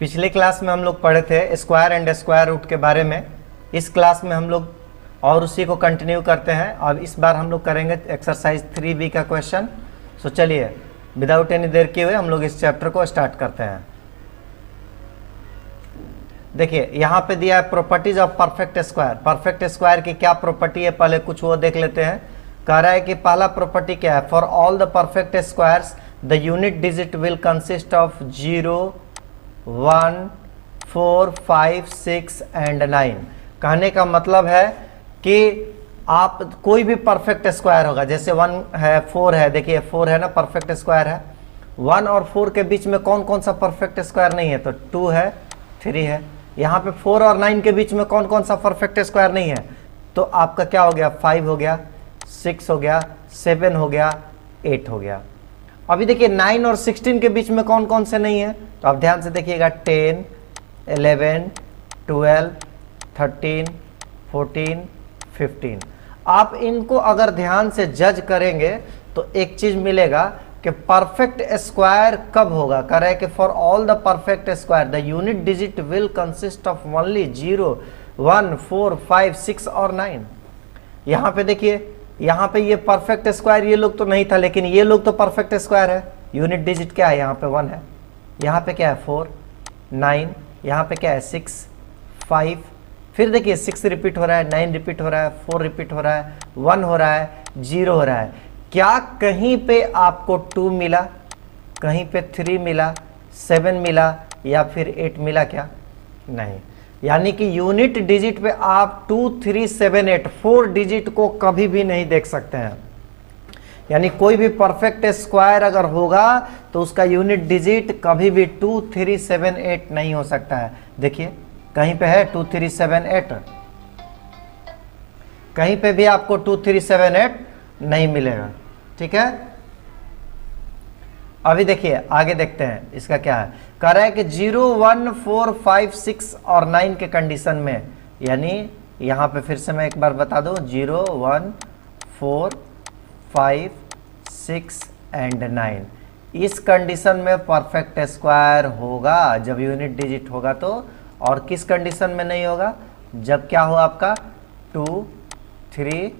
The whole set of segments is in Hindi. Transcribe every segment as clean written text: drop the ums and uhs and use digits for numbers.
पिछले क्लास में हम लोग पढ़े थे स्क्वायर एंड स्क्वायर रूट के बारे में। इस क्लास में हम लोग और उसी को कंटिन्यू करते हैं और इस बार हम लोग करेंगे एक्सरसाइज 3B का क्वेश्चन। सो चलिए विदाउट एनी देर किए हुए हम लोग इस चैप्टर को स्टार्ट करते हैं। देखिए यहाँ पे दिया है properties of perfect square. Perfect square की क्या प्रॉपर्टी है पहले कुछ वो देख लेते हैं। कह रहा है कि पहला प्रॉपर्टी क्या है, for all the perfect squares the unit digit will consist of 0, 1, 4, 5, 6 and 9। कहने का मतलब है कि आप कोई भी परफेक्ट स्क्वायर होगा, जैसे 1 है 4 है, देखिए 4 है ना परफेक्ट स्क्वायर है। 1 और 4 के बीच में कौन कौन सा परफेक्ट स्क्वायर नहीं है, तो 2 है, 3 है। यहाँ पे 4 और 9 के बीच में कौन कौन सा परफेक्ट स्क्वायर नहीं है, तो आपका क्या हो गया, 5 हो गया, 6 हो गया, 7 हो गया, 8 हो गया। अभी देखिए 9 और 16 के बीच में कौन कौन से नहीं है, तो आप ध्यान से देखिएगा 10, 11, 12, 13, 14, 15। आप इनको अगर ध्यान से जज करेंगे तो एक चीज मिलेगा कि परफेक्ट स्क्वायर कब होगा। कह रहा है कि for all the perfect square the unit digit will consist of only 0, 1, 4, 5, 6 और 9। यहाँ पे देखिए, यहाँ पे ये परफेक्ट स्क्वायर ये लोग तो नहीं था, लेकिन ये लोग तो परफेक्ट स्क्वायर है। यूनिट डिजिट क्या है, यहाँ पे 1 है, यहाँ पे क्या है 4, 9, यहाँ पे क्या है 6, 5, फिर देखिए 6 रिपीट हो रहा है, 9 रिपीट हो रहा है, 4 रिपीट हो रहा है, 1 हो रहा है, 0 हो रहा है। क्या कहीं पे आपको 2 मिला, कहीं पे 3 मिला, 7 मिला या फिर 8 मिला, क्या नहीं। यानी कि यूनिट डिजिट पे आप 2, 3, 7, 8 4 डिजिट को कभी भी नहीं देख सकते हैं। यानी कोई भी परफेक्ट स्क्वायर अगर होगा तो उसका यूनिट डिजिट कभी भी 2, 3, 7, 8 नहीं हो सकता है। देखिए कहीं पे है 2, 3, 7, 8, कहीं पे भी आपको 2, 3, 7, 8 नहीं मिलेगा। ठीक है, अभी देखिए आगे देखते हैं इसका क्या है। कह रहा है कि 0, 1, 4, 5, 6 और 9 के कंडीशन में, यानी यहां पे फिर से मैं एक बार बता दूं, 0, 1, 4, 5, 6 एंड 9। इस कंडीशन में परफेक्ट स्क्वायर होगा जब यूनिट डिजिट होगा तो, और किस कंडीशन में नहीं होगा, जब क्या हो आपका 2, 3,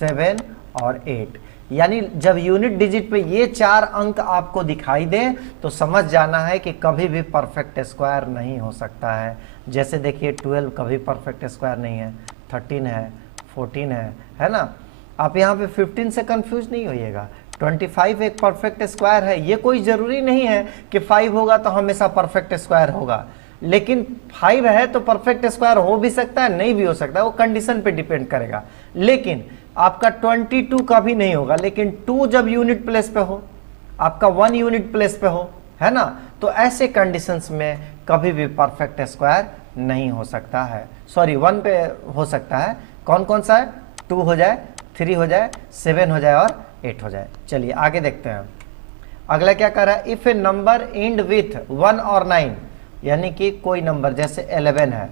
7 और 8। यानी जब यूनिट डिजिट पे ये 4 अंक आपको दिखाई दे तो समझ जाना है कि कभी भी परफेक्ट स्क्वायर नहीं हो सकता है। जैसे देखिए 12 कभी परफेक्ट स्क्वायर नहीं है, 13 है, 14 है ना। आप यहाँ पे 15 से कंफ्यूज नहीं होइएगा। 25 एक परफेक्ट स्क्वायर है। ये कोई जरूरी नहीं है कि 5 होगा तो हमेशा परफेक्ट स्क्वायर होगा, लेकिन 5 है तो परफेक्ट स्क्वायर हो भी सकता है, नहीं भी हो सकता है, वो कंडीशन पे डिपेंड करेगा। लेकिन आपका 22 का भी नहीं होगा, लेकिन 2 जब यूनिट प्लेस पे हो, आपका 1 यूनिट प्लेस पे हो, है ना, तो ऐसे कंडीशंस में कभी भी परफेक्ट स्क्वायर नहीं हो सकता है। सॉरी 1 पे हो सकता है, कौन कौन सा है, 2 हो जाए, 3 हो जाए, 7 हो जाए और 8 हो जाए। चलिए आगे देखते हैं। अगला क्या कर रहा है, if A number and with 1 और 9, यानी कि कोई नंबर जैसे 11 है,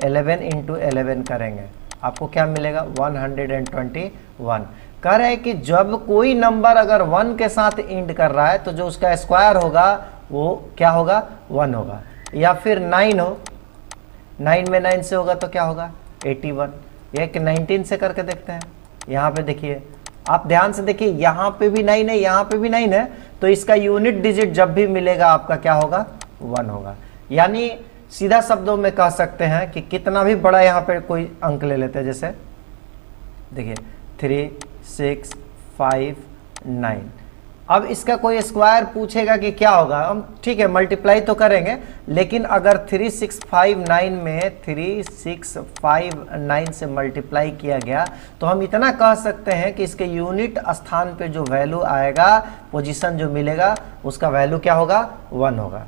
11 इंटू 11 करेंगे आपको क्या मिलेगा, 121। कह रहा है कि जब कोई नंबर अगर 1 के साथ एंड कर रहा है तो जो उसका स्क्वायर होगा वो क्या होगा, 1 होगा। या फिर 9 हो, 9 में 9 से होगा तो क्या होगा, 81। यह कि 19 से करके देखते हैं। यहाँ पे देखिए, आप ध्यान से देखिए, यहाँ पे भी 9 है, यहाँ पे भी 9 है, तो इसका यूनिट डिजिट जब भी मिलेगा आपका क्या होगा, 1 होगा। यानी सीधा शब्दों में कह सकते हैं कि कितना भी बड़ा यहाँ पे कोई अंक ले लेते हैं, जैसे देखिए 3, 6, 5, 9। अब इसका कोई स्क्वायर पूछेगा कि क्या होगा, हम ठीक है मल्टीप्लाई तो करेंगे, लेकिन अगर 3, 6, 5, 9 में 3, 6, 5, 9 से मल्टीप्लाई किया गया तो हम इतना कह सकते हैं कि इसके यूनिट स्थान पे जो वैल्यू आएगा, पोजीशन जो मिलेगा, उसका वैल्यू क्या होगा, 1 होगा।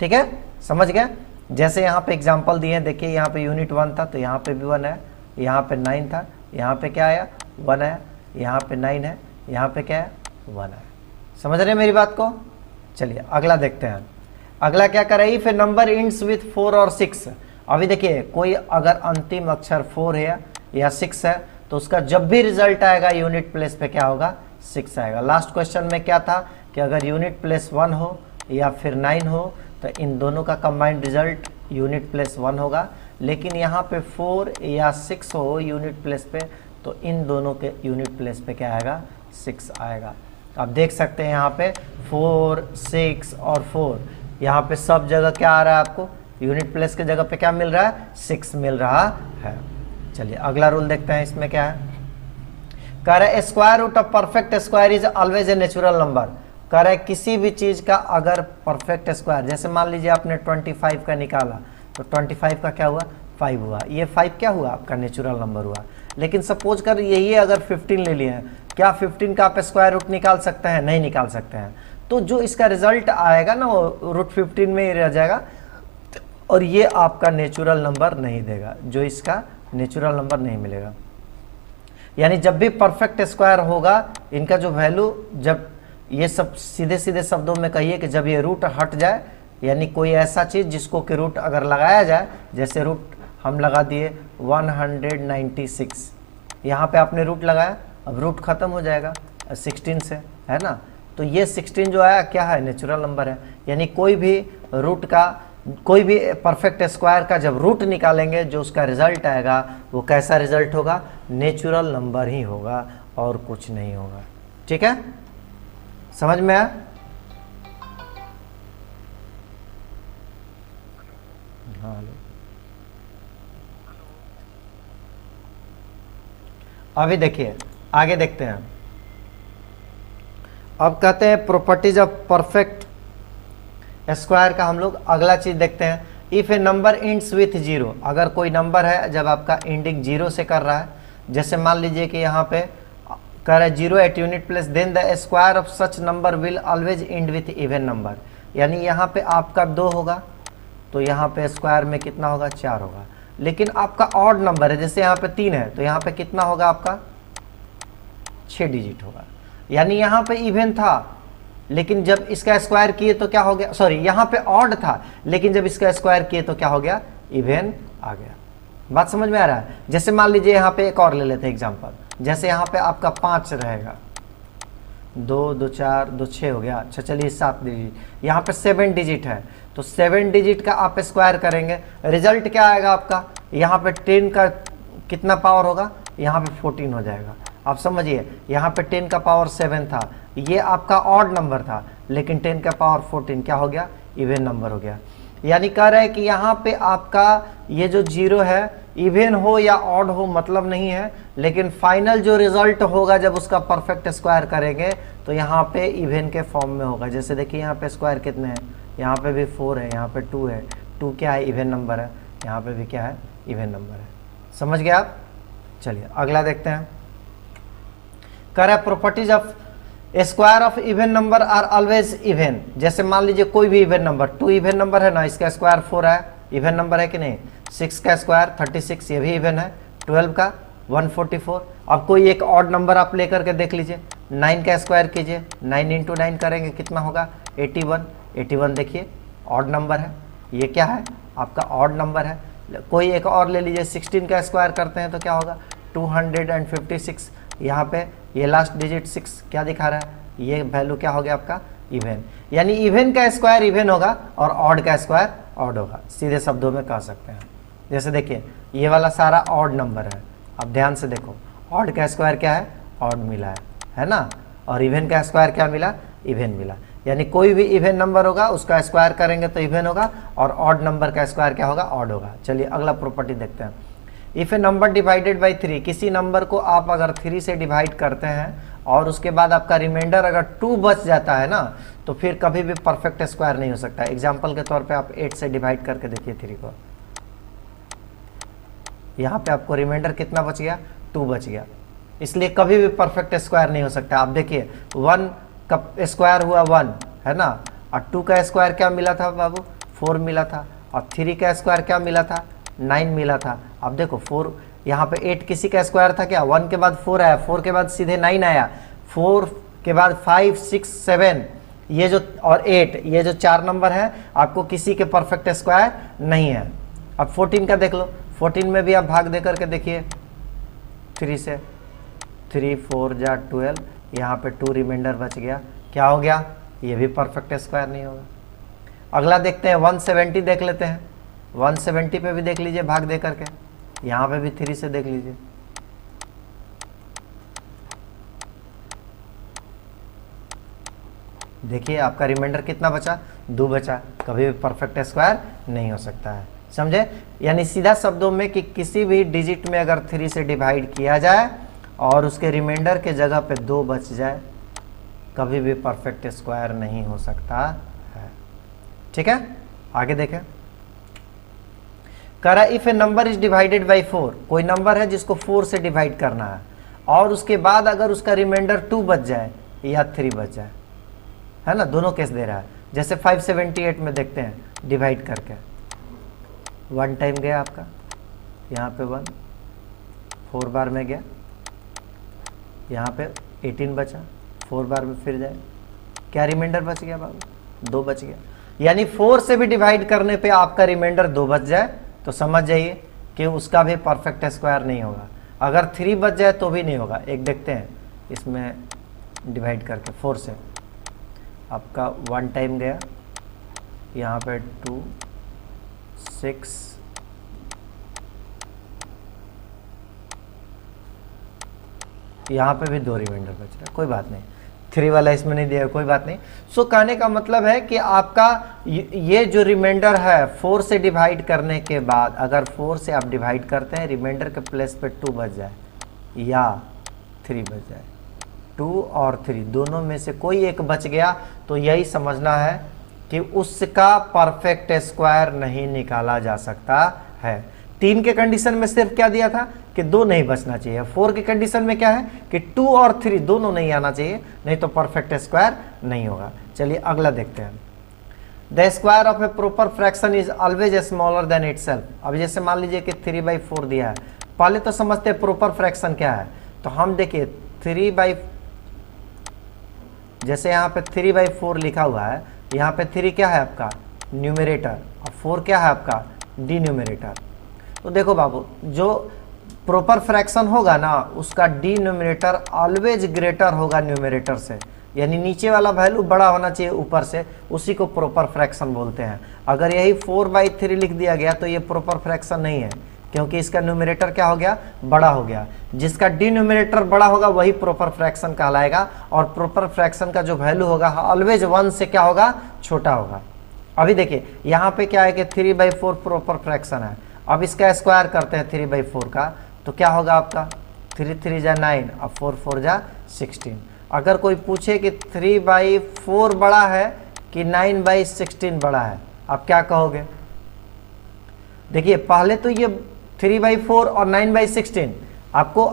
ठीक है, समझ गए। जैसे यहाँ पे एग्जांपल दिए हैं, देखिए यहाँ पे यूनिट 1 था तो यहाँ पे भी 1 है, यहाँ पे 9 था, यहाँ पे क्या आया, 1 है, यहाँ पे 9 है, यहाँ पे क्या है, 1 है। समझ रहे हैं मेरी बात को। चलिए अगला देखते हैं। अगला क्या कर रहा है, if A number ends with 4 और 6। अभी देखिए कोई अगर अंतिम अक्षर 4 है या 6 है तो उसका जब भी रिजल्ट आएगा यूनिट प्लेस पे क्या होगा, 6 आएगा। लास्ट क्वेश्चन में क्या था कि अगर यूनिट प्लेस 1 हो या फिर 9 हो तो इन दोनों का कंबाइंड रिजल्ट यूनिट प्लेस 1 होगा। लेकिन यहाँ पे 4 या 6 हो यूनिट प्लेस पे, तो इन दोनों के यूनिट प्लेस पे क्या आएगा, 6 आएगा। आप देख सकते हैं यहाँ पे 4, 6 और 4, यहाँ पे सब जगह क्या आ रहा है आपको, यूनिट प्लेस के जगह पे क्या मिल रहा है, 6 मिल रहा है। चलिए अगला रूल देखते हैं, इसमें क्या है। कह रहे square root of perfect square is always a natural number. कह रहे किसी भी चीज का अगर परफेक्ट स्क्वायर, जैसे मान लीजिए आपने 25 का निकाला, तो 25 का क्या हुआ, 5 हुआ। ये 5 क्या हुआ, आपका नेचुरल नंबर हुआ। लेकिन सपोज कर यही अगर 15 ले लिए हैं, क्या 15 का आप स्क्वायर रूट निकाल सकते हैं, नहीं निकाल सकते हैं। तो जो इसका रिजल्ट आएगा ना वो रूट 15 में ही रह जाएगा, और ये आपका नेचुरल नंबर नहीं देगा, जो इसका नेचुरल नंबर नहीं मिलेगा। यानी जब भी परफेक्ट स्क्वायर होगा, इनका जो वैल्यू, जब ये सब सीधे सीधे शब्दों में कहिए कि जब ये रूट हट जाए, यानी कोई ऐसा चीज जिसको कि रूट अगर लगाया जाए, जैसे रूट हम लगा दिए 196, यहाँ पे आपने रूट लगाया, अब रूट खत्म हो जाएगा 16 से, है ना। तो ये 16 जो आया क्या है, नेचुरल नंबर है। यानी कोई भी रूट का, कोई भी परफेक्ट स्क्वायर का जब रूट निकालेंगे, जो उसका रिजल्ट आएगा वो कैसा रिजल्ट होगा, नेचुरल नंबर ही होगा और कुछ नहीं होगा। ठीक है, समझ में आया। हाँ, अभी देखिए आगे देखते हैं। अब कहते हैं प्रॉपर्टीज ऑफ परफेक्ट स्क्वायर का हम लोग अगला चीज देखते हैं। If A number ends with 0, अगर कोई नंबर है जब आपका इंडिंग 0 से कर रहा है, जैसे मान लीजिए कि यहाँ पे कह रहा है 0 at unit place, then the square of such number will always end with even number. यानी यहाँ पे आपका 2 होगा, तो यहाँ पे स्क्वायर में कितना होगा, 4 होगा। लेकिन आपका ऑड नंबर है, जैसे यहाँ पे 3 है, तो यहाँ पे कितना होगा आपका, 6 डिजिट होगा। यानी यहाँ पे इवन था, लेकिन जब इसका स्क्वायर किए तो क्या हो गया, सॉरी यहाँ पे ऑड था, लेकिन जब इसका स्क्वायर किए तो क्या हो गया, इवन आ गया। बात समझ में आ रहा है। जैसे मान लीजिए यहाँ पे एक और ले लेते हैं एग्जांपल, जैसे यहाँ पे आपका 5 रहेगा, 2 2 4 2 6 हो गया। अच्छा चलिए 7 डिजिट, यहाँ पे 7 डिजिट है, तो 7 डिजिट का आप स्क्वायर करेंगे, रिजल्ट क्या आएगा आपका, यहाँ पे 10 का कितना पावर होगा, यहाँ पे 14 हो जाएगा। आप समझिए, यहाँ पे 10 का पावर 7 था, ये आपका ऑड नंबर था, लेकिन 10 का पावर 14 क्या हो गया, इवन नंबर हो गया। यानी कह रहा है कि यहाँ पे आपका ये जो 0 है, इवन हो या ऑड हो मतलब नहीं है, लेकिन फाइनल जो रिजल्ट होगा जब उसका परफेक्ट स्क्वायर करेंगे, तो यहाँ पे इवन के फॉर्म में होगा। जैसे देखिए यहाँ पे स्क्वायर कितने हैं, यहाँ पे भी 4 है, यहाँ पे 2 है, 2 क्या है, इवन नंबर है, यहाँ पे भी क्या है, इवन नंबर है। समझ गए आप। चलिए अगला देखते हैं। कह रहा है properties of square of even number are always even. जैसे मान लीजिए कोई भी इवन नंबर, 2 इवन नंबर है ना, इसका स्क्वायर 4 है, इवन नंबर है कि नहीं। 6 का स्क्वायर 36, ये भी इवन है। 12 का 144। अब कोई एक ऑड नंबर आप लेकर के देख लीजिए, 9 का स्क्वायर कीजिए, 9 इंटू 9 करेंगे कितना होगा, 81। 81 देखिए ऑड नंबर है, ये क्या है आपका ऑड नंबर है। कोई एक और ले लीजिए, 16 का स्क्वायर करते हैं तो क्या होगा, 256। यहाँ पे ये लास्ट डिजिट 6 क्या दिखा रहा है, ये वैल्यू क्या हो गया आपका, इवन। यानी इवन का स्क्वायर इवन होगा और ऑड का स्क्वायर ऑड होगा, सीधे शब्दों में कह सकते हैं। जैसे देखिए ये वाला सारा ऑड नंबर है, अब ध्यान से देखो, ऑड का स्क्वायर क्या है, ऑड मिला है ना, और इवन का स्क्वायर क्या मिला, इवन मिला। यानी कोई भी इवन नंबर होगा उसका स्क्वायर करेंगे तो इवन होगा, और ऑड नंबर का स्क्वायर क्या होगा, ऑड होगा। चलिए अगला प्रॉपर्टी देखते हैं। If A number divided by 3, किसी नंबर को आप अगर 3 से डिवाइड करते हैं और उसके बाद आपका रिमाइंडर अगर 2 बच जाता है ना, तो फिर कभी भी परफेक्ट स्क्वायर नहीं हो सकता। एग्जाम्पल के तौर पे आप 8 से डिवाइड करके देखिए 3 को, यहाँ पे आपको रिमाइंडर कितना बच गया, 2 बच गया, इसलिए कभी भी परफेक्ट स्क्वायर नहीं हो सकता। आप देखिए 1 का स्क्वायर हुआ 1 है ना, और 2 का स्क्वायर क्या मिला था बाबू, 4 मिला था, और 3 का स्क्वायर क्या मिला था, 9 मिला था। अब देखो 4, यहाँ पे 8 किसी का स्क्वायर था क्या, 1 के बाद 4 आया, 4 के बाद सीधे 9 आया, 4 के बाद 5 6 7, ये जो और 8, ये जो 4 नंबर है आपको किसी के परफेक्ट स्क्वायर नहीं है। अब 14 का देख लो, 14 में भी आप भाग दे करके देखिए 3 से, 3 4 जा 12, यहाँ पे 2 रिमाइंडर बच गया, क्या हो गया, ये भी परफेक्ट स्क्वायर नहीं होगा। अगला देखते हैं 170 देख लेते हैं। 170 पे भी देख लीजिए भाग दे करके, यहाँ पे भी 3 से देख लीजिए। देखिए आपका रिमाइंडर कितना बचा, 2 बचा, कभी भी परफेक्ट स्क्वायर नहीं हो सकता है, समझे। यानी सीधा शब्दों में कि किसी भी डिजिट में अगर 3 से डिवाइड किया जाए और उसके रिमाइंडर के जगह पे 2 बच जाए, कभी भी परफेक्ट स्क्वायर नहीं हो सकता है। ठीक है, आगे देखें। कह रहा if A number is divided by 4, कोई नंबर है जिसको 4 से डिवाइड करना है और उसके बाद अगर उसका रिमाइंडर 2 बच जाए या 3 बच जाए, है ना, दोनों केस दे रहा है। जैसे 578 में देखते हैं डिवाइड करके, 1 टाइम गया आपका, यहाँ पे 1, 4 बार में गया, यहाँ पे 18 बचा, 4 बार में फिर जाए, क्या रिमाइंडर बच गया बाबू, 2 बच गया। यानी 4 से भी डिवाइड करने पे आपका रिमाइंडर 2 बच जाए तो समझ जाइए कि उसका भी परफेक्ट स्क्वायर नहीं होगा। अगर 3 बच जाए तो भी नहीं होगा। एक देखते हैं इसमें डिवाइड करके 4 से, आपका 1 टाइम गया, यहाँ पे 2, 6, यहाँ पे भी 2 रिमाइंडर बच रहा है, कोई बात नहीं। 3 वाला इसमें नहीं दिया, कोई बात नहीं। सो कहने का मतलब है कि आपका ये जो रिमाइंडर है 4 से डिवाइड करने के बाद, अगर 4 से आप डिवाइड करते हैं, रिमाइंडर के प्लेस पे 2 बच जाए या 3 बच जाए, 2 और 3 दोनों में से कोई एक बच गया तो यही समझना है कि उसका परफेक्ट स्क्वायर नहीं निकाला जा सकता है। 3 के कंडीशन में सिर्फ क्या दिया था कि 2 नहीं बचना चाहिए। 4 की कंडीशन में क्या है कि 2 और 3 दोनों नहीं आना चाहिए, नहीं तो परफेक्ट स्क्वायर नहीं होगा। चलिए अगला देखते हैं। The square of A proper fraction is always smaller than itself. अब जैसे मान लीजिए कि 3/4 दिया है, पहले तो समझते हैं प्रॉपर फ्रैक्शन क्या है। तो हम देखिए 3/, जैसे यहाँ पे 3/4 लिखा हुआ है, यहाँ पे 3 क्या है आपका न्यूमरेटर और 4 क्या है आपका डिन्यूमरेटर। तो देखो बाबू, जो प्रॉपर फ्रैक्शन होगा ना, उसका डिनोमिनेटर ऑलवेज ग्रेटर होगा न्यूमरेटर से, यानी नीचे वाला वैल्यू बड़ा होना चाहिए ऊपर से, उसी को प्रॉपर फ्रैक्शन बोलते हैं। अगर यही 4/3 लिख दिया गया तो ये प्रॉपर फ्रैक्शन नहीं है, क्योंकि इसका न्यूमरेटर क्या हो गया, बड़ा हो गया। जिसका डिनोमिनेटर बड़ा होगा वही प्रॉपर फ्रैक्शन कहलाएगा, और प्रॉपर फ्रैक्शन का जो वैल्यू होगा ऑलवेज 1 से क्या होगा, छोटा होगा। अभी देखिए यहाँ पे क्या है कि 3/4 प्रॉपर फ्रैक्शन है। अब इसका स्क्वायर करते हैं 3/4 का, तो क्या होगा आपका 3 3 जा 9 और 4 4 जा 16। अगर कोई पूछे कि 3/4 बड़ा है कि 9/16 बड़ा है, आप क्या कहोगे। देखिए पहले तो ये 3/4 और 9/16 आपको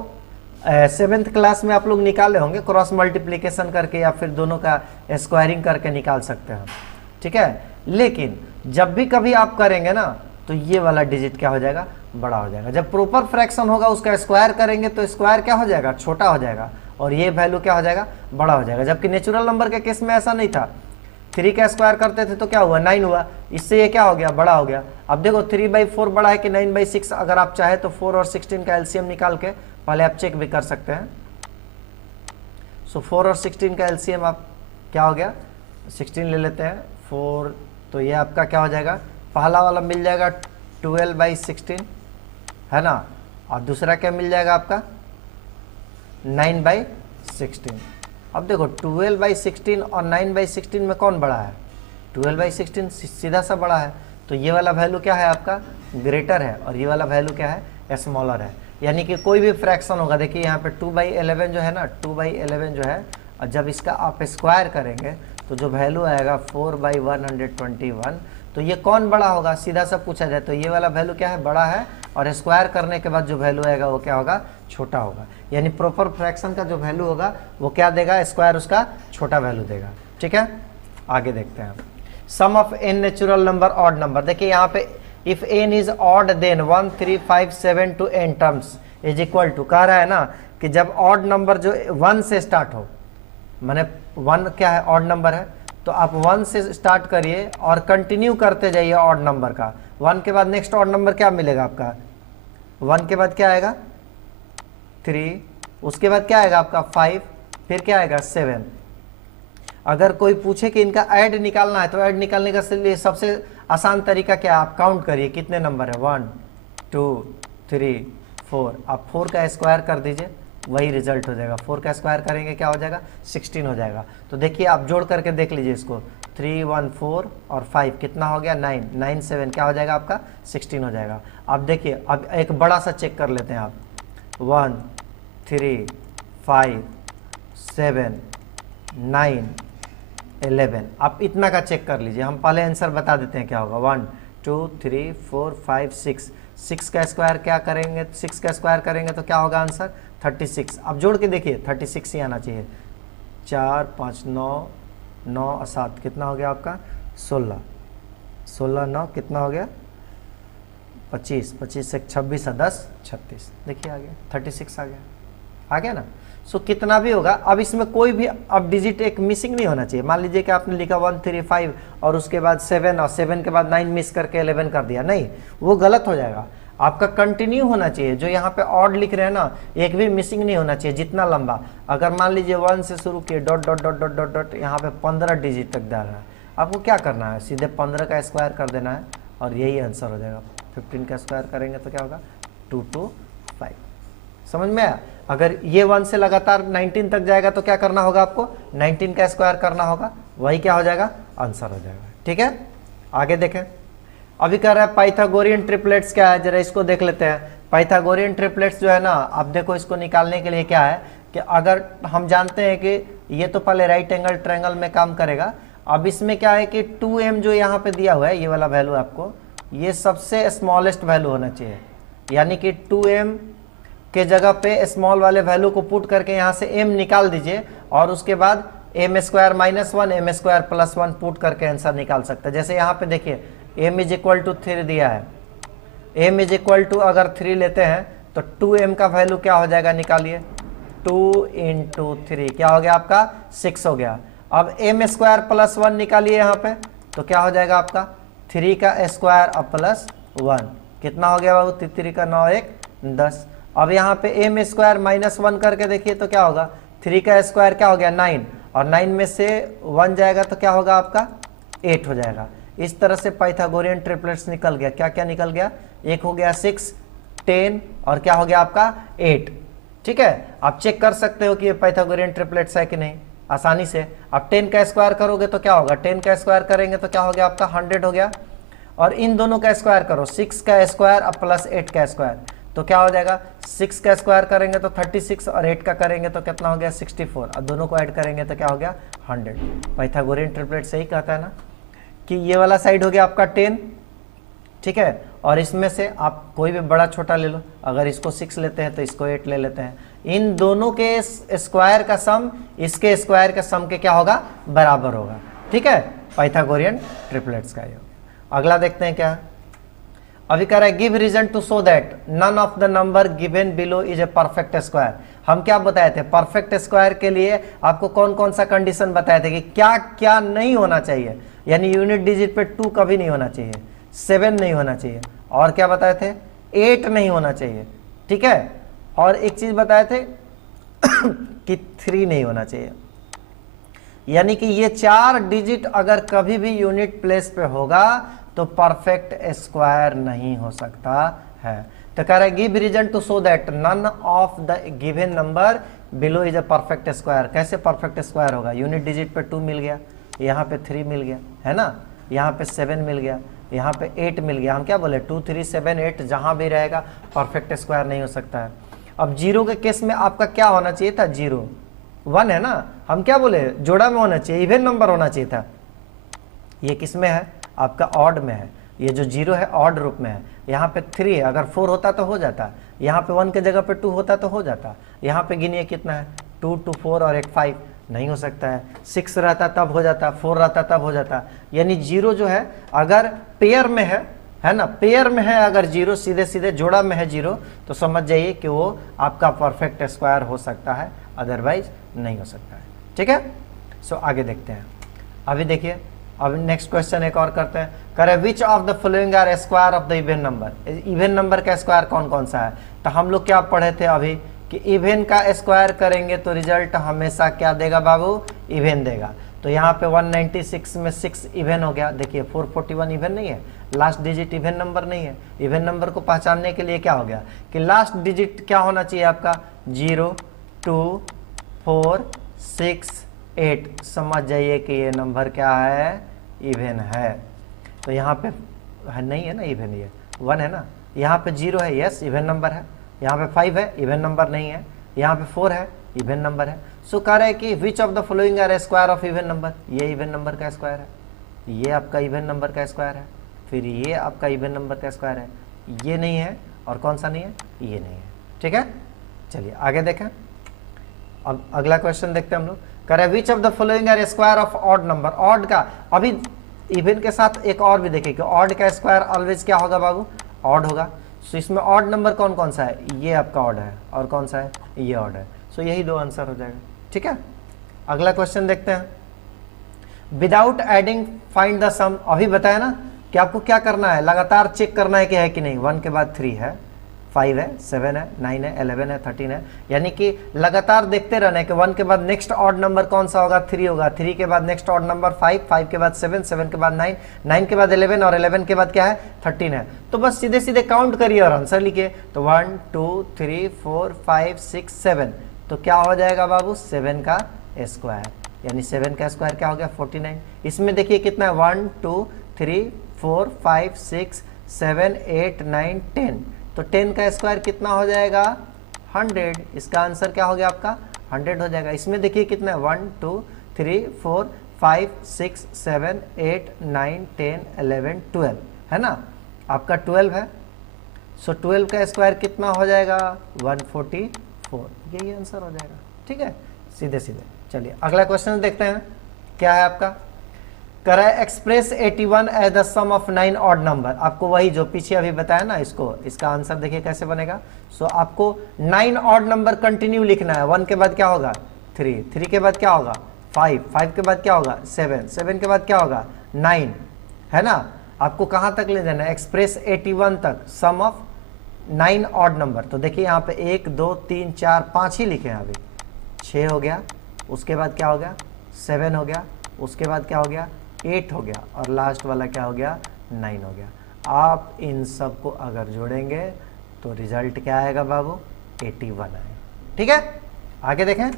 7th क्लास में आप लोग निकाले होंगे, क्रॉस मल्टीप्लिकेशन करके या फिर दोनों का स्क्वायरिंग करके निकाल सकते हैं, ठीक है। लेकिन जब भी कभी आप करेंगे ना, तो ये वाला डिजिट क्या हो जाएगा, बड़ा हो जाएगा। जब प्रॉपर फ्रैक्शन होगा उसका स्क्वायर करेंगे तो स्क्वायर क्या हो जाएगा, छोटा हो जाएगा, और ये वैल्यू क्या हो जाएगा, बड़ा हो जाएगा। जबकि नेचुरल नंबर के केस में ऐसा नहीं था, 3 का स्क्वायर करते थे तो क्या हुआ, 9 हुआ, इससे ये क्या हो गया, बड़ा हो गया। अब देखो 3/4 बड़ा है कि 9/6। अगर आप चाहे तो 4 और 16 का एलसीएम निकाल के पहले आप चेक भी कर सकते हैं। सो 4 और 16 का एलसीएम आप क्या हो गया, 16 ले लेते हैं, 4, तो ये आपका क्या हो जाएगा, पहला वाला मिल जाएगा 12/16, है ना, और दूसरा क्या मिल जाएगा आपका 9/16। अब देखो 12/16 और 9/16 में कौन बड़ा है, 12/16 सीधा सा बड़ा है, तो ये वाला वैल्यू क्या है आपका, ग्रेटर है, और ये वाला वैल्यू क्या है, स्मॉलर है। यानी कि कोई भी फ्रैक्शन होगा, देखिए यहाँ पे 2/11 जो है ना, 2/11 जो है, और जब इसका आप स्क्वायर करेंगे तो जो वैल्यू आएगा 4/121, तो ये कौन बड़ा होगा, सीधा सा पूछा जाए तो ये वाला वैल्यू क्या है, बड़ा है, और स्क्वायर करने के बाद जो वैल्यू आएगा वो क्या होगा, छोटा होगा। यानी प्रॉपर फ्रैक्शन का जो वैल्यू होगा वो क्या देगा, स्क्वायर उसका छोटा वैल्यू देगा, ठीक है। आगे देखते हैं, sum of n natural number odd number. देखिए यहाँ पे if n is odd then 1 3 5 7 to n terms is equal to, कह रहा है ना कि जब ऑड नंबर जो 1 से स्टार्ट हो, माने 1 क्या है, ऑड नंबर है, तो आप 1 से स्टार्ट करिए और कंटिन्यू करते जाइए ऑड नंबर का। 1 के बाद नेक्स्ट ऑड नंबर क्या मिलेगा आपका, 1 के बाद क्या आएगा 3, उसके बाद क्या आएगा आपका 5, फिर क्या आएगा 7। अगर कोई पूछे कि इनका ऐड निकालना है तो ऐड निकालने का लिए सबसे आसान तरीका क्या है, आप काउंट करिए कितने नंबर है, 1 2 3 4, आप 4 का स्क्वायर कर दीजिए, वही रिजल्ट हो जाएगा। 4 का स्क्वायर करेंगे क्या हो जाएगा, 16 हो जाएगा। तो देखिए आप जोड़ करके देख लीजिए इसको, 3 1 4 और 5 कितना हो गया, 9 9 7 क्या हो जाएगा आपका, 16 हो जाएगा। अब देखिए अब एक बड़ा सा चेक कर लेते हैं आप, 1 3 5 7 9 11, आप इतना का चेक कर लीजिए। हम पहले आंसर बता देते हैं क्या होगा, 1 2 3 4 5 6, 6 का स्क्वायर क्या करेंगे, 6 का स्क्वायर करेंगे तो क्या होगा आंसर 36। अब जोड़ के देखिए 36 ही आना चाहिए, 4 5 9 9 और 7 कितना हो गया आपका 16, 16 9 कितना हो गया 25, 25 से 26 और 10 36, देखिए आ गया 36 आ गया ना। सो कितना भी होगा, अब इसमें कोई भी अब डिजिट एक मिसिंग नहीं होना चाहिए। मान लीजिए कि आपने लिखा 1 3 5 और उसके बाद 7 और 7 के बाद 9 मिस करके 11 कर दिया, नहीं वो गलत हो जाएगा। आपका कंटिन्यू होना चाहिए, जो यहाँ पे ऑड लिख रहे हैं ना एक भी मिसिंग नहीं होना चाहिए जितना लंबा। अगर मान लीजिए 1 से शुरू किए dot dot dot dot dot dot यहाँ पे 15 डिजिट तक जा रहा है, आपको क्या करना है, सीधे 15 का स्क्वायर कर देना है और यही आंसर हो जाएगा। 15 का स्क्वायर करेंगे तो क्या होगा 225, समझ में आया। अगर ये 1 से लगातार 19 तक जाएगा तो क्या करना होगा आपको, 19 का स्क्वायर करना होगा, वही क्या हो जाएगा आंसर हो जाएगा। ठीक है, आगे देखें। अभी कह रहा है पाइथागोरियन ट्रिपलेट्स क्या है, जरा इसको देख लेते हैं। पाइथागोरियन ट्रिपलेट्स जो है ना, आप देखो इसको निकालने के लिए क्या है कि अगर हम जानते हैं कि ये तो पहले राइट एंगल ट्रायंगल में काम करेगा। अब इसमें क्या है कि 2m जो यहाँ पे दिया हुआ है ये वाला वैल्यू आपको, ये सबसे स्मॉलेस्ट वैल्यू होना चाहिए, यानी कि 2m के जगह पे स्मॉल वाले वैल्यू को पुट करके यहाँ से m निकाल दीजिए और उसके बाद m square minus 1 m square plus 1 put करके आंसर निकाल सकते हैं। जैसे यहाँ पे देखिए m इज इक्वल टू 3 दिया है, m इज इक्वल टू अगर 3 लेते हैं तो 2m का वैल्यू क्या हो जाएगा, निकालिए 2 इंटू 3 क्या हो गया आपका 6 हो गया। अब m स्क्वायर प्लस 1 निकालिए यहाँ पे तो क्या हो जाएगा आपका 3 का स्क्वायर और प्लस 1 कितना हो गया बाबू, 3 का 9 1 10। अब यहाँ पे m स्क्वायर माइनस 1 करके देखिए तो क्या होगा, 3 का स्क्वायर क्या हो गया 9 और 9 में से 1 जाएगा तो क्या होगा आपका 8 हो जाएगा। इस तरह से पाइथागोरियन ट्रिपलेट्स निकल गया। क्या क्या निकल गया, एक हो गया 6 10 और क्या हो गया आपका 8। ठीक है, आप चेक कर सकते हो कि ये पाइथागोरियन ट्रिपलेट्स है कि नहीं आसानी से। अब 10 का स्क्वायर करोगे तो क्या होगा, 10 का स्क्वायर करेंगे तो क्या हो गया आपका 100 हो गया। और इन दोनों का स्क्वायर करो, 6 का स्क्वायर और प्लस 8 का स्क्वायर तो क्या हो जाएगा, 6 का स्क्वायर करेंगे तो 36 और 8 का करेंगे तो कितना हो गया 64 और दोनों को ऐड करेंगे तो क्या हो गया 100। पाइथागोरियन ट्रिपलेट सही कहता है ना कि ये वाला साइड हो गया आपका 10, ठीक है, और इसमें से आप कोई भी बड़ा छोटा ले लो। अगर इसको 6 लेते हैं तो इसको 8 ले लेते हैं। इन दोनों के स्क्वायर का सम इसके स्क्वायर का सम के क्या होगा, बराबर होगा। ठीक है, पाइथागोरियन ट्रिपलेट्स का ये हो गया। अगला देखते हैं क्या, अभी कह रहा है give reason to show that none of the number given below is a perfect square. हम क्या बताए थे, परफेक्ट स्क्वायर के लिए आपको कौन कौन सा कंडीशन बताए थे कि क्या क्या नहीं होना चाहिए, यानी यूनिट डिजिट पे 2 कभी नहीं होना चाहिए, 7 नहीं होना चाहिए, और क्या बताए थे 8 नहीं होना चाहिए। ठीक है, और एक चीज बताए थे कि 3 नहीं होना चाहिए। यानी कि ये 4 डिजिट अगर कभी भी यूनिट प्लेस पे होगा तो परफेक्ट स्क्वायर नहीं हो सकता है। तो कह रहा है give reason to show that none of the given number below is a perfect square. कैसे परफेक्ट स्क्वायर होगा, यूनिट डिजिट पे 2 मिल गया, यहाँ पे 3 मिल गया है ना, यहाँ पे 7 मिल गया, यहाँ पे 8 मिल गया। हम क्या बोले 2 3 7 8 जहाँ भी रहेगा परफेक्ट स्क्वायर नहीं हो सकता है। अब 0 के केस में आपका क्या होना चाहिए था, 0 1 है ना, हम क्या बोले जोड़ा में होना चाहिए, इवन नंबर होना चाहिए था। ये किस में है, आपका ऑड में है। ये जो 0 है ऑड रूप में है। यहाँ पे 3 है, अगर 4 होता तो हो जाता, यहाँ पे 1 के जगह पे 2 होता तो हो जाता। यहाँ पे गिनिए कितना है 2 2 4 और 1 5, नहीं हो सकता है। 6 रहता तब हो जाता, 4 रहता तब हो जाता। यानी 0 जो है अगर पेयर में है ना, पेयर में है अगर 0 सीधे सीधे जोड़ा में है 0 तो समझ जाइए कि वो आपका परफेक्ट स्क्वायर हो सकता है, अदरवाइज नहीं हो सकता है। ठीक है, सो आगे देखते हैं। अभी देखिए, अब नेक्स्ट क्वेश्चन एक और करते हैं। करे which of the following are square of the even number. Even number का स्क्वायर कौन कौन सा है, तो हम लोग क्या पढ़े थे अभी कि इवन का स्क्वायर करेंगे तो रिजल्ट हमेशा क्या देगा बाबू, इवन देगा। तो यहाँ पे 196 में 6 इवन हो गया। देखिए 441 इवन नहीं है, लास्ट डिजिट इवन नंबर नहीं है। इवन नंबर को पहचानने के लिए क्या हो गया कि लास्ट डिजिट क्या होना चाहिए आपका 0 2 4 6 8। समझ जाइए कि ये नंबर क्या है, इवन है। तो यहाँ पे नहीं है ना इवन, ये 1 है ना। यहाँ पे 0 है, यस इवन नंबर है। यहाँ पे 5 है, इवन नंबर नहीं है। यहाँ पे 4 है, इवन नंबर है। सो कह रहा है कि which of the following are square of even number. ये इवन नंबर का स्क्वायर है, ये आपका इवन नंबर का स्क्वायर है, फिर ये आपका इवन नंबर का स्क्वायर है। ये नहीं है, और कौन सा नहीं है, ये नहीं है। ठीक है, चलिए आगे देखें। अब अगला क्वेश्चन देखते हैं हम लोग। कह रहे हैं which of the following are square of odd number. Odd का अभी इवन के साथ एक और भी देखें कि ऑड का स्क्वायर ऑलवेज क्या होगा बाबू, ऑड होगा। सो इसमें ऑड नंबर कौन कौन सा है, ये आपका ऑड है, और कौन सा है, ये ऑड है। सो यही दो आंसर हो जाएगा। ठीक है, अगला क्वेश्चन देखते हैं। विदाउट एडिंग फाइंड द सम। अभी बताया ना कि आपको क्या करना है, लगातार चेक करना है कि है कि नहीं। 1 के बाद 3 है, 5 है, 7 है, 9 है, 11 है, 13 है। यानी कि लगातार देखते रहना है कि 1 के बाद नेक्स्ट ऑड नंबर कौन सा होगा, 3 होगा। 3 के बाद नेक्स्ट ऑड नंबर 5, 5 के बाद 7, 7 के बाद 9, 9 के बाद 11, और 11 के बाद क्या है, 13 है। तो बस सीधे सीधे काउंट करिए और आंसर लिखिए। तो 1 2 3 4 5 6 7, तो क्या हो जाएगा बाबू, 7 का स्क्वायर। यानी 7 का स्क्वायर क्या हो गया, 49। इसमें देखिए कितना है, 1 2 3 4 5 6 7 8 9 10। तो 10 का स्क्वायर कितना हो जाएगा, 100। इसका आंसर क्या हो गया आपका, 100 हो जाएगा। इसमें देखिए कितना है, 1 2 3 4 5 6 7 8 9 10 11 12 है ना, आपका 12 है। सो 12 का स्क्वायर कितना हो जाएगा, 144। यही आंसर हो जाएगा। ठीक है, सीधे सीधे। चलिए अगला क्वेश्चन देखते हैं, क्या है आपका। कह रहा है express 81 as the sum of 9 odd number. आपको वही जो पीछे अभी बताया ना, इसका आंसर देखिए कैसे बनेगा। सो आपको 9 ऑड नंबर कंटिन्यू लिखना है। 1 के बाद क्या होगा, 3, 3 के बाद क्या होगा, 5, 5 के बाद क्या होगा, 7, 7 के बाद क्या होगा, 9, है ना। आपको कहाँ तक ले जाना है, एक्सप्रेस 81 तक, सम ऑफ 9 ऑड नंबर। तो देखिए यहाँ पे 1 2 3 4 5 ही लिखे हैं अभी। 6 हो गया, उसके बाद क्या हो गया, 7 हो गया, उसके बाद क्या हो गया, 8 हो गया, और लास्ट वाला क्या हो गया, 9 हो गया। आप इन सब को अगर जोड़ेंगे तो रिजल्ट क्या आएगा बाबू, 81 आएगा। ठीक है, आगे देखें।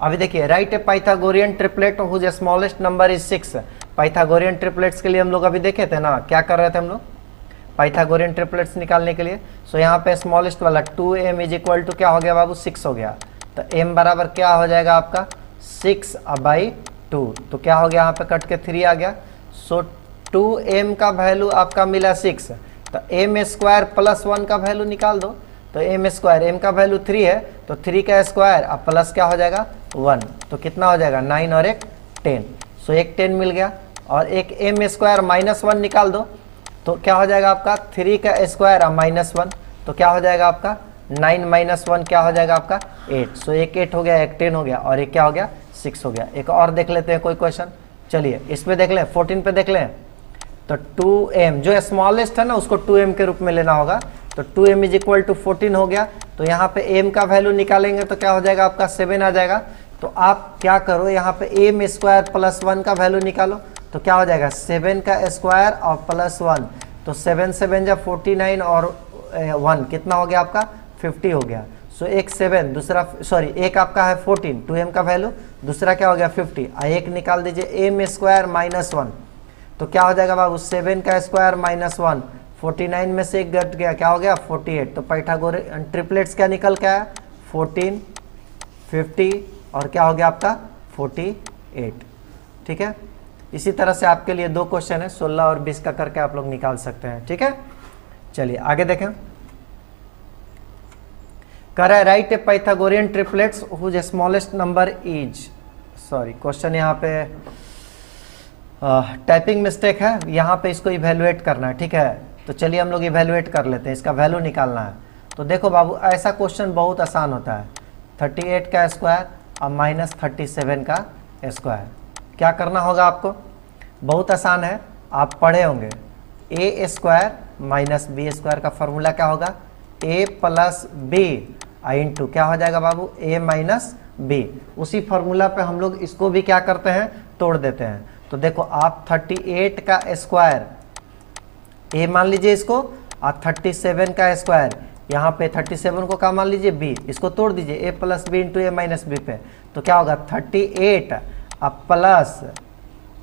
अभी देखिए write a Pythagorean triplet whose smallest number is 6। Pythagorean triplets के लिए हम लोग अभी देखे थे ना, क्या कर रहे थे हम लोग, पाइथागोरियन ट्रिपलेट्स निकालने के लिए। सो यहाँ पे स्मॉलेस्ट वाला 2m इज इक्वल टू क्या हो गया बाबू, 6 हो गया। तो m बराबर क्या हो जाएगा आपका, 6/2। तो क्या हो गया, यहाँ पे कट के 3 आ गया। सो 2m का वैल्यू आपका मिला 6। तो m स्क्वायर प्लस 1 का वैल्यू निकाल दो। तो m स्क्वायर, m का वैल्यू 3 है, तो 3 का स्क्वायर अब प्लस क्या हो जाएगा, 1। तो कितना हो जाएगा, 9 और एक 10। सो एक 10 मिल गया, और एक m स्क्वायर -1 निकाल दो। तो क्या हो जाएगा आपका, 3 का स्क्वायर और -1, तो क्या हो जाएगा आपका, 9 - 1 क्या हो जाएगा आपका, 8। सो एक 8 हो गया, एक 10 हो गया, और एक क्या हो गया, 6 हो गया। एक और देख लेते हैं कोई क्वेश्चन। चलिए इस पे देख लें, 14 पे देख लें। तो 2m जो स्मॉलेस्ट है ना, उसको 2m के रूप में लेना होगा। तो 2m इज इक्वल टू 14 हो गया। तो यहाँ पे m का वैल्यू निकालेंगे तो क्या हो जाएगा आपका, 7 आ जाएगा। तो आप क्या करो, यहाँ पे m स्क्वायर प्लस 1 का वैल्यू निकालो। तो क्या हो जाएगा, 7 का स्क्वायर और प्लस 1। तो 7 7 जा 49, और 1 कितना हो गया आपका, 50 हो गया। सो एक 7, दूसरा सॉरी एक आपका है 14, 2m का वैल्यू, दूसरा क्या हो गया 50। एक निकाल दीजिए m स्क्वायर -1। तो क्या हो जाएगा बाबू, 7 का स्क्वायर -1, 49 में से एक घट गया, क्या हो गया 48। तो पाइथागोरियन ट्रिपलेट्स क्या निकल के आया, 14 50 और क्या हो गया आपका 48। ठीक है, इसी तरह से आपके लिए 2 क्वेश्चन है, 16 और 20 का करके आप लोग निकाल सकते हैं। ठीक है, चलिए आगे देखें। कह रहा है write a Pythagorean triplets whose smallest number is, sorry question यहाँ पे टाइपिंग मिस्टेक है, यहाँ पे इसको इवेलुएट करना है। ठीक है, तो चलिए हम लोग इवेलुएट कर लेते हैं, इसका वैल्यू निकालना है। तो देखो बाबू, ऐसा क्वेश्चन बहुत आसान होता है। 38 का स्क्वायर और -37 का स्क्वायर, क्या करना होगा आपको, बहुत आसान है, आप पढ़े होंगे। a square minus b square का फॉर्मूला क्या होगा, a प्लस बी इंटू क्या हो जाएगा बाबू, a माइनस बी। उसी फॉर्मूला पे हम लोग इसको भी क्या करते हैं, तोड़ देते हैं। तो देखो आप 38 का स्क्वायर ए मान लीजिए इसको, और 37 का स्क्वायर यहाँ पे 37 को क्या मान लीजिए बी, इसको तोड़ दीजिए ए प्लस बी इंटू ए माइनस बी पे। तो क्या होगा 38 अब प्लस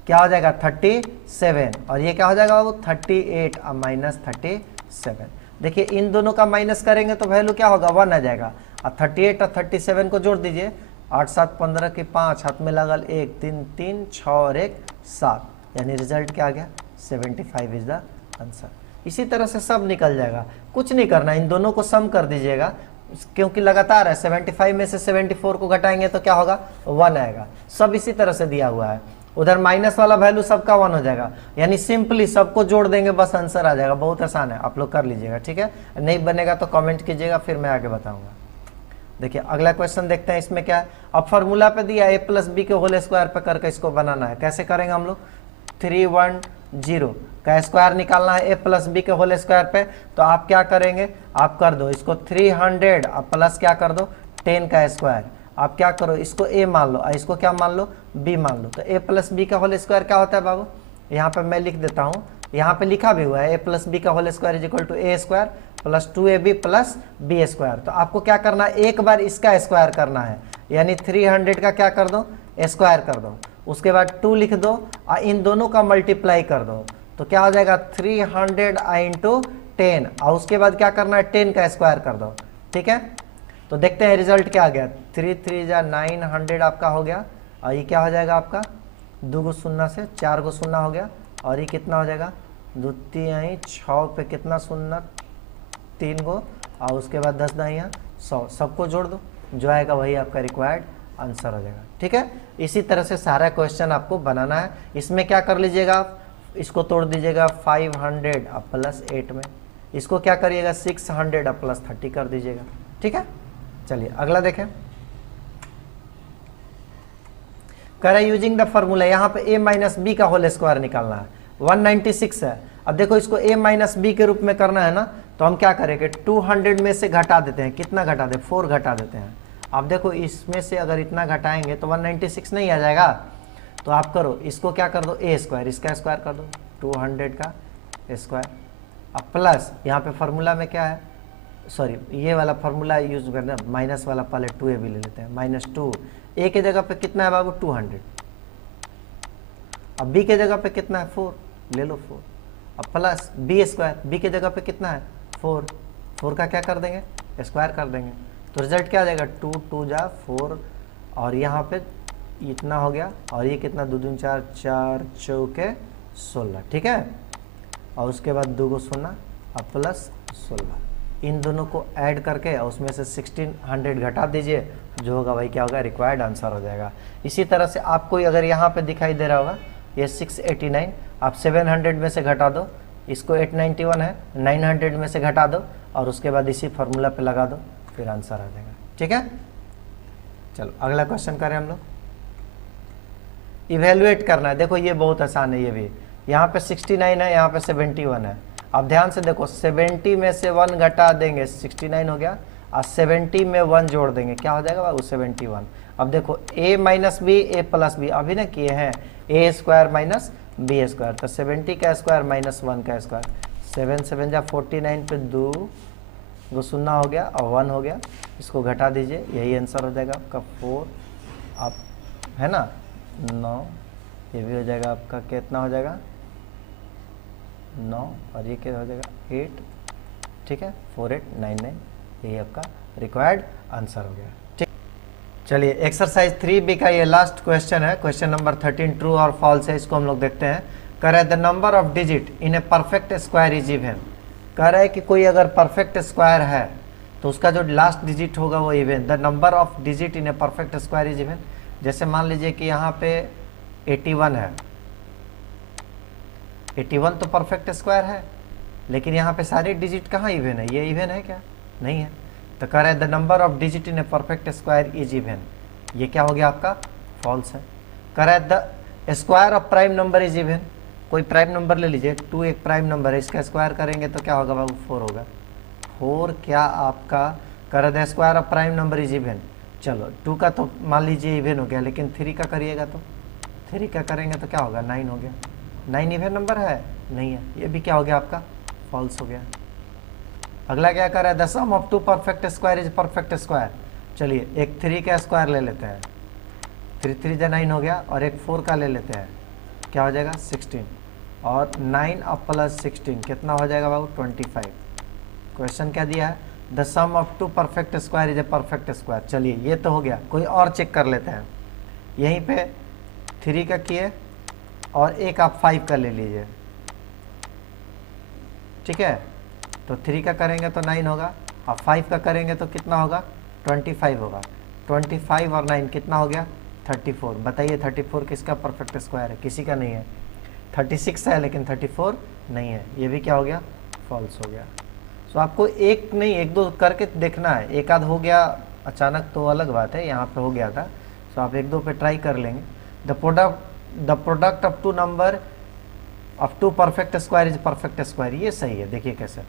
क्या हो जाएगा 37, और ये क्या हो जाएगा वो 38 अब माइनस 37। देखिए इन दोनों का माइनस करेंगे तो वैल्यू क्या होगा 1 आ जाएगा। और 38 और 37 को जोड़ दीजिए, 8 7 15 की 5, हाथ में लगल 1 3 3 6 और 1 7, यानी रिजल्ट क्या आ गया 75 इज द आंसर। इसी तरह से सब निकल जाएगा, कुछ नहीं करना, इन दोनों को सम कर दीजिएगा, क्योंकि लगातार है। 75 में से 74 को घटाएंगे तो क्या होगा 1 आएगा। सब इसी तरह से दिया हुआ है। उधर माइनस वाला वैल्यू सबका 1 हो जाएगा, यानी सिंपली सबको जोड़ देंगे बस आंसर आ जाएगा। बहुत आसान है, आप लोग कर लीजिएगा, ठीक है। नहीं बनेगा तो कमेंट कीजिएगा, फिर मैं आगे बताऊंगा। देखिए अगला क्वेश्चन देखते हैं, इसमें क्या है। अब फॉर्मूला पे दिया ए प्लस बी के होल स्क्वायर पे करके इसको बनाना है। कैसे करेंगे हम लोग, 310 का स्क्वायर निकालना है ए प्लस बी के होल स्क्वायर पे। तो आप क्या करेंगे, आप कर दो इसको 300 अब प्लस क्या कर दो 10 का स्क्वायर। आप क्या करो इसको ए मान लो और इसको क्या मान लो बी मान लो। तो ए प्लस बी का होल स्क्वायर क्या होता है बाबू, यहाँ पे मैं लिख देता हूँ, यहाँ पे लिखा भी हुआ है ए प्लस बी का whole square is equal to a square plus 2ab plus b square. तो आपको क्या करना है, एक बार इसका स्क्वायर करना है, यानी 300 का क्या कर दो स्क्वायर कर दो, उसके बाद 2 लिख दो और इन दोनों का मल्टीप्लाई कर दो। तो क्या हो जाएगा 300 इंटू 10, और उसके बाद क्या करना है 10 का स्क्वायर कर दो, ठीक है। तो देखते हैं रिजल्ट क्या आ गया, 3 3 जा 900 आपका हो गया, और ये क्या हो जाएगा आपका 2 को शून्य से 4 को शून्य हो गया, और ये कितना हो जाएगा 2 3 6 पे कितना शून्य 3 को, और उसके बाद 10 दाइयाँ 100, सबको जोड़ दो, जो आएगा वही आपका रिक्वायर्ड आंसर हो जाएगा, ठीक है। इसी तरह से सारा क्वेश्चन आपको बनाना है। इसमें क्या कर लीजिएगा आप, इसको तोड़ दीजिएगा 500 अब प्लस 8 में, इसको क्या करिएगा 600 अब प्लस 30 कर दीजिएगा, ठीक है। चलिए अगला देखें, कह रहे यूजिंग द फॉर्मूला, यहाँ पे a माइनस बी का होल स्क्वायर निकालना है, 196 है। अब देखो इसको a माइनस बी के रूप में करना है ना, तो हम क्या करेंगे 200 में से घटा देते हैं, कितना घटा दे 4 घटा देते हैं। अब देखो इसमें से अगर इतना घटाएंगे तो 196 नहीं आ जाएगा। तो आप करो इसको क्या कर दो a स्क्वायर, इसका स्क्वायर कर दो 200 का स्क्वायर, अब प्लस यहाँ पे फॉर्मूला में क्या है, सॉरी ये वाला फॉर्मूला यूज करना, माइनस वाला पहले 2ab ले लेते हैं, -2 a के जगह पे कितना है बाबू 200, अब b के जगह पे कितना है 4 ले लो 4, अब प्लस b स्क्वायर, b के जगह पे कितना है 4 का क्या कर देंगे स्क्वायर कर देंगे। तो रिजल्ट क्या आ जाएगा 2 2 जा 4, और यहाँ पे इतना हो गया, और ये कितना 2 2 4 4 चौके 16, ठीक है। और उसके बाद 2 को शून्य अब प्लस 16, इन दोनों को ऐड करके और उसमें से 1600 घटा दीजिए, जो होगा वही क्या होगा रिक्वायर्ड आंसर हो जाएगा। इसी तरह से आपको अगर यहाँ पे दिखाई दे रहा होगा ये 689, आप 700 में से घटा दो, इसको 891 है 900 में से घटा दो, और उसके बाद इसी फार्मूला पे लगा दो, फिर आंसर आ जाएगा, ठीक है। चलो अगला क्वेश्चन करें हम लोग, इवेल्युएट करना है। देखो ये बहुत आसान है, ये भी यहाँ पे 69 है, यहाँ पे 71 है। अब ध्यान से देखो 70 में से 1 घटा देंगे 69 हो गया, और 70 में 1 जोड़ देंगे क्या हो जाएगा बाबू 71। अब देखो a minus b a plus b अभी ना किए हैं, a square minus b square, तो 70 का स्क्वायर माइनस 1 का स्क्वायर, 7 7 जा 49 पे 2 को शून्य हो गया और 1 हो गया, इसको घटा दीजिए, यही आंसर हो जाएगा आपका 4, आप है ना 9, ये भी हो जाएगा आपका कितना हो जाएगा 9, और ये क्या हो जाएगा 8, ठीक है 4899, यही आपका रिक्वायर्ड आंसर हो गया, ठीक। चलिए एक्सरसाइज 3b का ये लास्ट क्वेश्चन है, क्वेश्चन नंबर 13 ट्रू और फॉल्स है, इसको हम लोग देखते हैं। कह रहा है the number of digit in A perfect square is even. कह रहा है कि कोई अगर परफेक्ट स्क्वायर है तो उसका जो लास्ट डिजिट होगा वो even. The number of digit in A perfect square is even. जैसे मान लीजिए कि यहाँ पे 81 है, 81 तो परफेक्ट स्क्वायर है, लेकिन यहाँ पे सारे डिजिट कहाँ इवन है, ये इवन है क्या, नहीं है। तो कह रहा है the number of digit in A perfect square is even, ये क्या हो गया आपका फॉल्स है। कह रहा है the square of prime number is even. कोई प्राइम नंबर ले लीजिए, 2 एक प्राइम नंबर है, इसका स्क्वायर करेंगे तो क्या होगा बाबू 4 होगा। 4 क्या आपका कह रहा है the square of prime number is even. चलो 2 का तो मान लीजिए इवन हो गया, लेकिन 3 का करिएगा तो 3 का करेंगे तो क्या होगा, 9 हो गया। 9 इवन नंबर है नहीं है, ये भी क्या हो गया आपका, फॉल्स हो गया। अगला क्या कर रहा है, the sum of 2 perfect square is perfect square. चलिए एक 3 का स्क्वायर ले लेते हैं, 3 3 9 हो गया, और एक 4 का ले लेते हैं, क्या हो जाएगा 16, और 9 अब प्लस 16 कितना हो जाएगा बाबू 25। क्वेश्चन क्या दिया है, the sum of 2 perfect square is a perfect square. चलिए ये तो हो गया, कोई और चेक कर लेते हैं। यहीं पे 3 का किए और एक आप 5 का ले लीजिए, ठीक है। तो 3 का करेंगे तो 9 होगा, और 5 का करेंगे तो कितना होगा 25 होगा। 25 और 9 कितना हो गया 34। बताइए 34 किसका परफेक्ट स्क्वायर है, किसी का नहीं है। 36 है लेकिन 34 नहीं है, ये भी क्या हो गया फॉल्स हो गया। सो आपको एक नहीं एक दो करके देखना है, एक आध हो गया अचानक तो अलग बात है, यहाँ पे हो गया था। सो आप एक दो पे ट्राई कर लेंगे। The product of 2 number of 2 perfect square is perfect square, ये सही है। देखिए कैसे,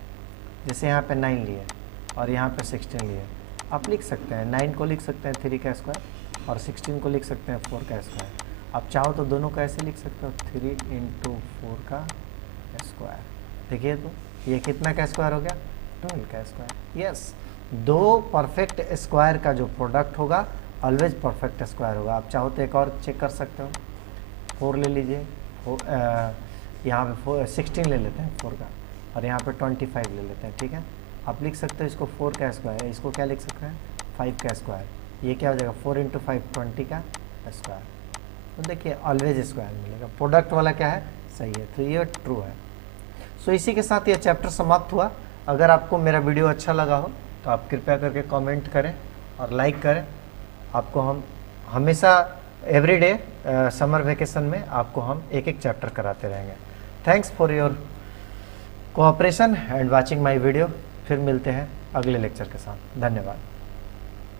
जैसे यहाँ पे 9 लिए और यहाँ पे 16 लिए, आप लिख सकते हैं 9 को लिख सकते हैं 3 का स्क्वायर, और 16 को लिख सकते हैं 4 का स्क्वायर। आप चाहो तो दोनों का ऐसे लिख सकते हो 3 × 4 का स्क्वायर। देखिए तो ये कितना का स्क्वायर हो गया 12 का स्क्वायर। यस, 2 परफेक्ट स्क्वायर का जो प्रोडक्ट होगा ऑलवेज परफेक्ट स्क्वायर होगा। आप चाहो तो एक और चेक कर सकते हो, 4 ले लीजिए, यहाँ पे 16 ले लेते हैं 4 का, और यहाँ पे 25 ले लेते हैं, ठीक है। आप लिख सकते हो इसको 4 का स्क्वायर है, इसको क्या लिख सकते हैं 5 का स्क्वायर। ये क्या हो जाएगा 4 × 5 20 का स्क्वायर। तो देखिए ऑलवेज स्क्वायर मिलेगा, प्रोडक्ट वाला क्या है सही है, तो ये ट्रू है। सो इसी के साथ ये चैप्टर समाप्त हुआ। अगर आपको मेरा वीडियो अच्छा लगा हो तो आप कृपया करके कमेंट करें और लाइक करें। आपको हम हमेशा एवरीडे समर वेकेशन में आपको हम एक एक चैप्टर कराते रहेंगे। Thanks for your cooperation and watching my video. फिर मिलते हैं अगले लेक्चर के साथ। धन्यवाद।